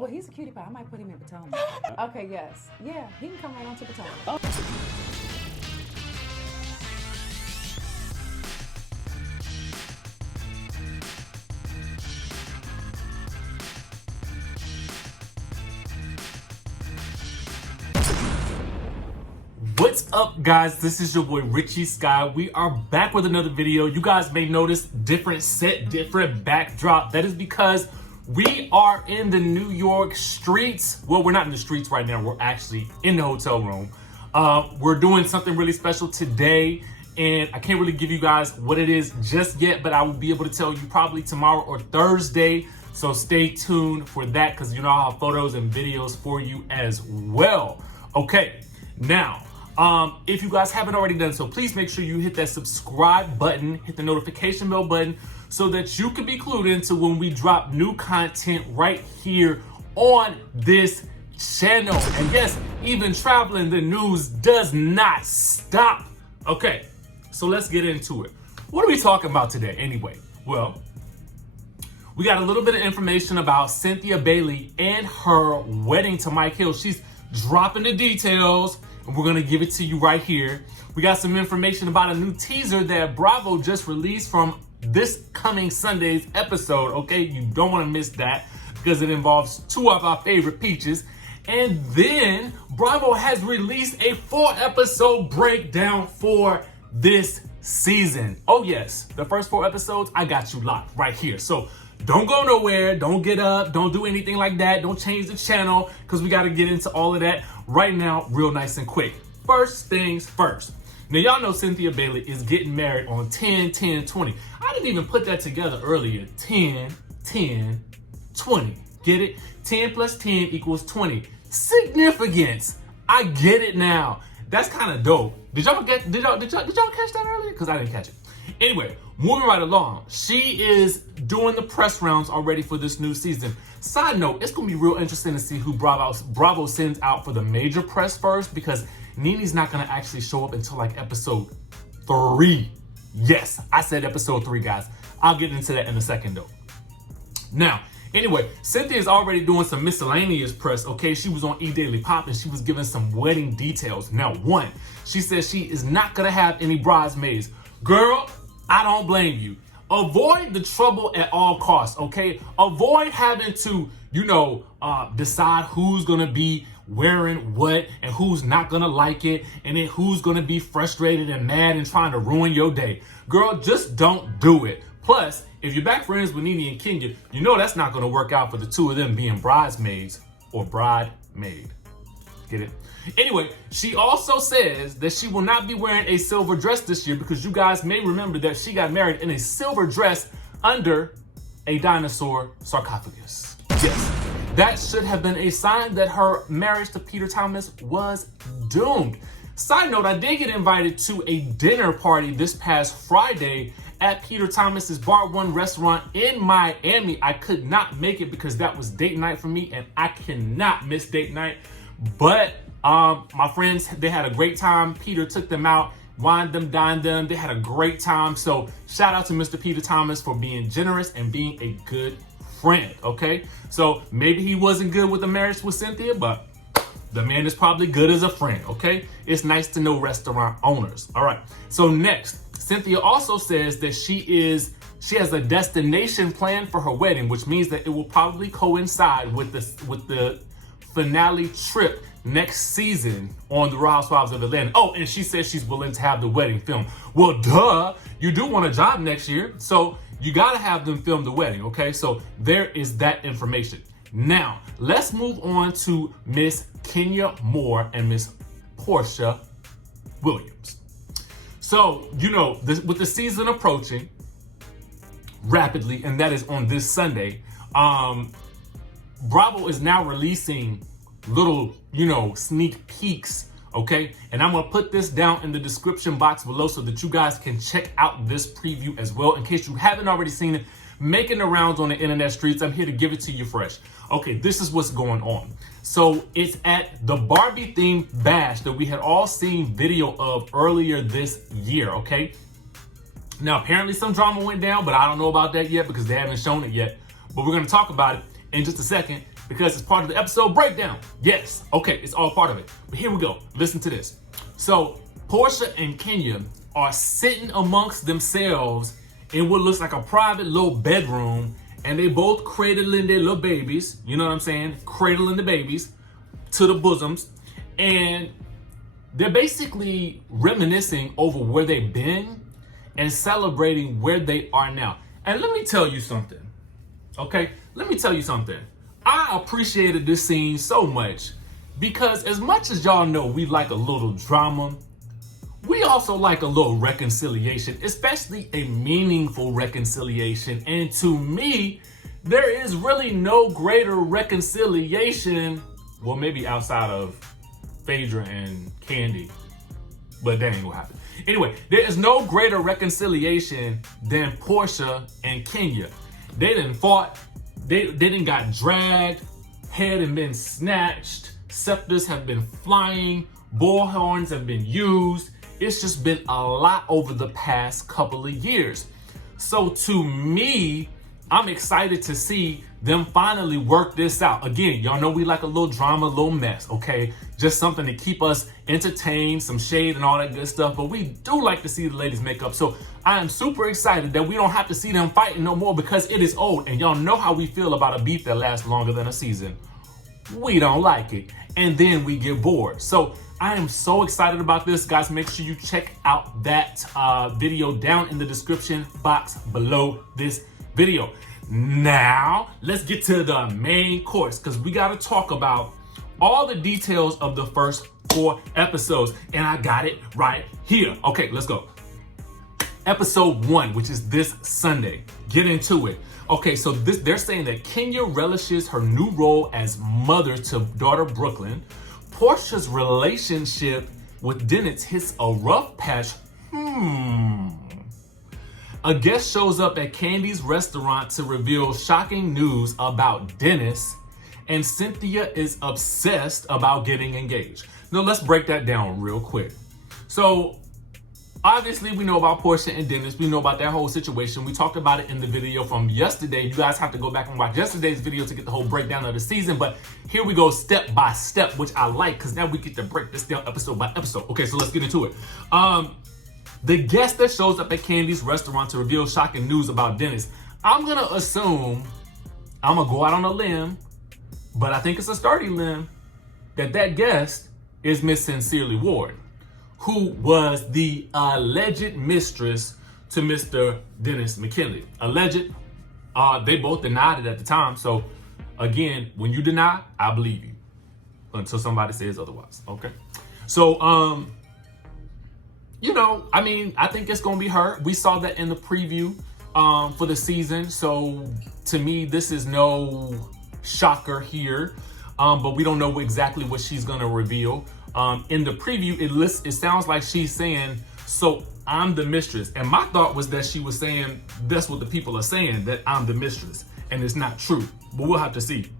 Well, he's a cutie pie. I might put him in Potomac. Okay, yes. Yeah, he can come right on to Potomac. Oh. What's up, guys? This is your boy Richie Sky. We are back with another video. You guys may notice different set, different backdrop. That is because we are in the New York streets. Well, we're not in the streets right now. We're actually in the hotel room. We're doing something really special today, and I can't really give you guys what it is just yet, but I will be able to tell you probably tomorrow or Thursday. So stay tuned for that, because you know I'll have photos and videos for you as well. Okay, now, if you guys haven't already done so, please make sure you hit that subscribe button, hit the notification bell button, so that you can be clued into when we drop new content right here on this channel. And yes, even traveling, the news does not stop. Okay, so let's get into it. What are we talking about today anyway? Well, we got a little bit of information about Cynthia Bailey and her wedding to Mike Hill. She's dropping the details, and we're gonna give it to you right here. We got some information about a new teaser that Bravo just released from this coming Sunday's episode, okay? You don't wanna miss that because it involves two of our favorite peaches. And then Bravo has released a 4-episode breakdown for this season. Oh yes, the first 4 episodes, I got you locked right here. So don't go nowhere, don't get up, don't do anything like that, don't change the channel, because we got to get into all of that right now real nice and quick. First things first. Now y'all know Cynthia Bailey is getting married on 10-10-20. I didn't even put that together earlier. 10-10-20. Get it? 10 plus 10 equals 20. Significance. I get it now. That's kind of dope. Did y'all catch that earlier? Because I didn't catch it. Anyway, moving right along, she is doing the press rounds already for this new season. Side note, it's gonna be real interesting to see who Bravo sends out for the major press first, because Nene's not gonna actually show up until like episode 3. Yes, I said episode 3, guys. I'll get into that in a second though. Now, anyway, Cynthia is already doing some miscellaneous press, okay? She was on E! Daily Pop and she was giving some wedding details. Now, one, she says she is not gonna have any bridesmaids. Girl, I don't blame you. Avoid the trouble at all costs, okay? Avoid having to, decide who's gonna be wearing what and who's not gonna like it, and then who's gonna be frustrated and mad and trying to ruin your day. Girl, just don't do it. Plus, if you're back friends with Nene and Kenya, you know that's not gonna work out for the two of them being bridesmaids or bridemaid. Get it? Anyway, she also says that she will not be wearing a silver dress this year, because you guys may remember that she got married in a silver dress under a dinosaur sarcophagus. Yes, that should have been a sign that her marriage to Peter Thomas was doomed. Side note, I did get invited to a dinner party this past Friday at Peter Thomas's Bar One restaurant in Miami. I could not make it because that was date night for me, and I cannot miss date night. But my friends, they had a great time. Peter took them out, wined them, dined them. They had a great time. So shout out to Mr. Peter Thomas for being generous and being a good friend, okay? So maybe he wasn't good with the marriage with Cynthia, but the man is probably good as a friend, okay? It's nice to know restaurant owners. All right, so next, Cynthia also says that she has a destination plan for her wedding, which means that it will probably coincide with the finale trip next season on the Housewives of Atlanta. Oh, and she says she's willing to have the wedding filmed. Well, duh, you do want a job next year, so you gotta have them film the wedding, okay? So there is that information. Now, let's move on to Miss Kenya Moore and Miss Porsha Williams. So, with the season approaching rapidly, and that is on this Sunday, Bravo is now releasing little, sneak peeks, okay? And I'm gonna put this down in the description box below so that you guys can check out this preview as well. In case you haven't already seen it, making the rounds on the internet streets, I'm here to give it to you fresh. Okay, this is what's going on. So it's at the Barbie themed bash that we had all seen video of earlier this year, okay? Now, apparently some drama went down, but I don't know about that yet because they haven't shown it yet. But we're gonna talk about it in just a second. because it's part of the episode breakdown. Yes, okay, it's all part of it. But here we go. Listen to this. So Porsha and Kenya are sitting amongst themselves in what looks like a private little bedroom, and they both cradling their little babies. You know what I'm saying? Cradling the babies to the bosoms. And they're basically reminiscing over where they've been and celebrating where they are now. And let me tell you something, okay? Let me tell you something. I appreciated this scene so much because as much as y'all know we like a little drama, we also like a little reconciliation, especially a meaningful reconciliation. And to me, there is really no greater reconciliation, well, maybe outside of Phaedra and Kandi, but that ain't gonna happen. Anyway, there is no greater reconciliation than Porsha and Kenya. They done fought, they done got dragged, head have been snatched, scepters have been flying, bullhorns have been used. It's just been a lot over the past couple of years. So to me, I'm excited to see them finally work this out. Again, y'all know we like a little drama, a little mess, okay? Just something to keep us entertained, some shade and all that good stuff. But we do like to see the ladies make up. So I am super excited that we don't have to see them fighting no more because it is old. And y'all know how we feel about a beef that lasts longer than a season. We don't like it. And then we get bored. So I am so excited about this. Guys, make sure you check out that video down in the description box below this video. Now, let's get to the main course because we got to talk about all the details of the first 4 episodes. And I got it right here. Okay, let's go. Episode 1, which is this Sunday. Get into it. Okay, so they're saying that Kenya relishes her new role as mother to daughter Brooklyn. Porsha's relationship with Dennis hits a rough patch. A guest shows up at Kandi's restaurant to reveal shocking news about Dennis, and Cynthia is obsessed about getting engaged. Now let's break that down real quick. So obviously we know about Porsha and Dennis. We know about that whole situation. We talked about it in the video from yesterday. You guys have to go back and watch yesterday's video to get the whole breakdown of the season. But here we go step by step, which I like because now we get to break this down episode by episode. Okay, so let's get into it. The guest that shows up at Kandi's restaurant to reveal shocking news about Dennis. I'm going to assume, I'm going to go out on a limb, but I think it's a sturdy limb, that guest is Miss Sincerely Ward, who was the alleged mistress to Mr. Dennis McKinley. Alleged, they both denied it at the time. So again, when you deny, I believe you until somebody says otherwise, okay? So, you know, I mean, I think it's gonna be her. We saw that in the preview for the season. So to me, this is no shocker here, but we don't know exactly what she's gonna reveal. In the preview, it sounds like she's saying, so I'm the mistress. And my thought was that she was saying, that's what the people are saying, that I'm the mistress. And it's not true, but we'll have to see.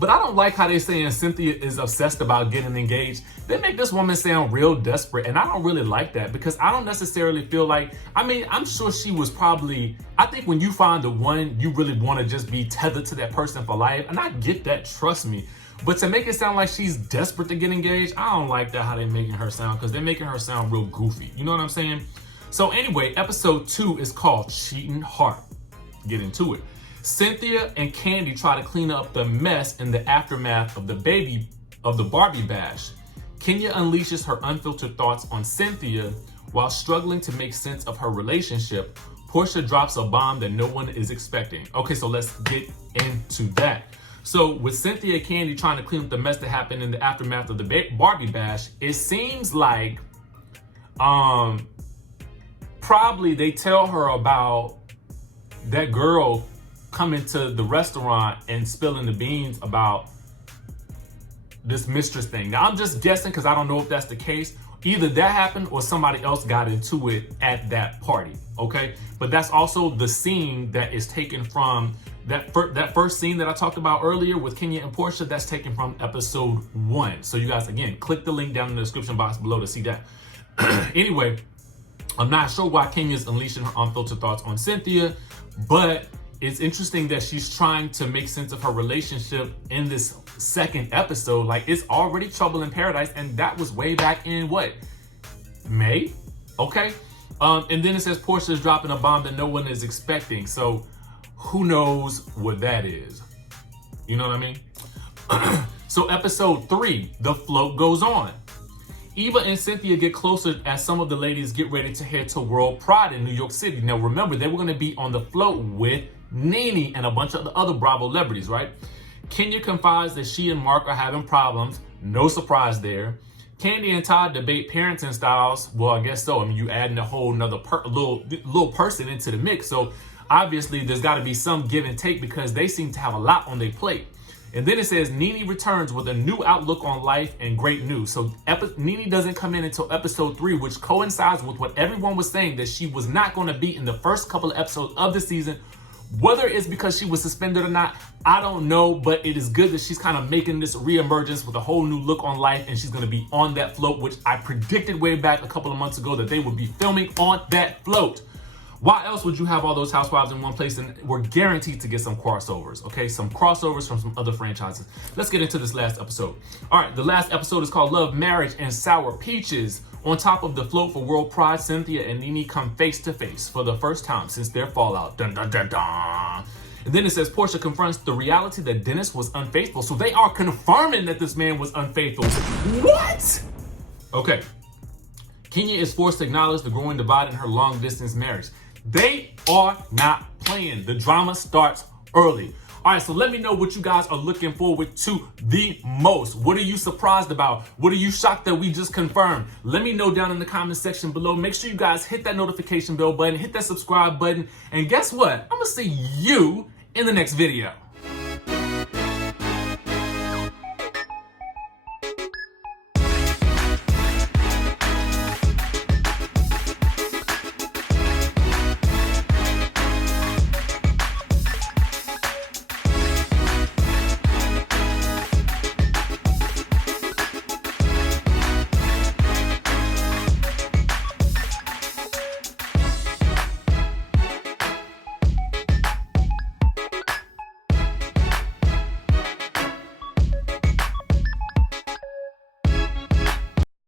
But I don't like how they're saying Cynthia is obsessed about getting engaged. They make this woman sound real desperate, and I don't really like that because I don't necessarily feel like, I mean, I'm sure she was probably, I think when you find the one, you really want to just be tethered to that person for life, and I get that, trust me. But to make it sound like she's desperate to get engaged, I don't like that how they're making her sound because they're making her sound real goofy. You know what I'm saying? So anyway, episode 2 is called Cheating Heart. Get into it. Cynthia and Kandi try to clean up the mess in the aftermath of the Barbie bash. Kenya unleashes her unfiltered thoughts on Cynthia while struggling to make sense of her relationship. Porsha drops a bomb that no one is expecting. Okay, so let's get into that. So with Cynthia and Kandi trying to clean up the mess that happened in the aftermath of the Barbie bash, it seems like probably they tell her about that girl coming to the restaurant and spilling the beans about this mistress thing. Now I'm just guessing because I don't know if that's the case. Either that happened or somebody else got into it at that party, okay? But that's also the scene that is taken from that first scene that I talked about earlier with Kenya and Porsha. That's taken from episode 1. So you guys, again, click the link down in the description box below to see that. Anyway, I'm not sure why Kenya's unleashing her unfiltered thoughts on Cynthia, but it's interesting that she's trying to make sense of her relationship in this second episode. Like, it's already trouble in paradise, and that was way back in what? May? Okay. And then it says Porsha is dropping a bomb that no one is expecting. So who knows what that is? You know what I mean? So episode 3, the float goes on. Eva and Cynthia get closer as some of the ladies get ready to head to World Pride in New York City. Now remember, they were going to be on the float with Nene and a bunch of the other Bravo celebrities, right? Kenya confides that she and Mark are having problems. No surprise there. Kandi and Todd debate parenting styles. Well, I guess so. I mean, you adding a whole nother little person into the mix. So obviously there's got to be some give and take because they seem to have a lot on their plate. And then it says Nene returns with a new outlook on life and great news. So Nene doesn't come in until episode 3, which coincides with what everyone was saying, that she was not going to be in the first couple of episodes of the season. Whether it's because she was suspended or not, I don't know, but it is good that she's kind of making this reemergence with a whole new look on life, and she's going to be on that float, which I predicted way back a couple of months ago that they would be filming on that float. Why else would you have all those housewives in one place? And we're guaranteed to get some crossovers, okay? Some crossovers from some other franchises. Let's get into this last episode. All right, the last episode is called Love, Marriage, and Sour Peaches. On top of the float for World Pride, Cynthia and Nene come face to face for the first time since their fallout. Dun, dun, dun, dun. And then it says Porsha confronts the reality that Dennis was unfaithful. So they are confirming that this man was unfaithful. What? Okay. Kenya is forced to acknowledge the growing divide in her long-distance marriage. They are not playing. The drama starts early. All right, so let me know what you guys are looking forward to the most. What are you surprised about? What are you shocked that we just confirmed? Let me know down in the comment section below. Make sure you guys hit that notification bell button, hit that subscribe button, and guess what? I'm gonna see you in the next video.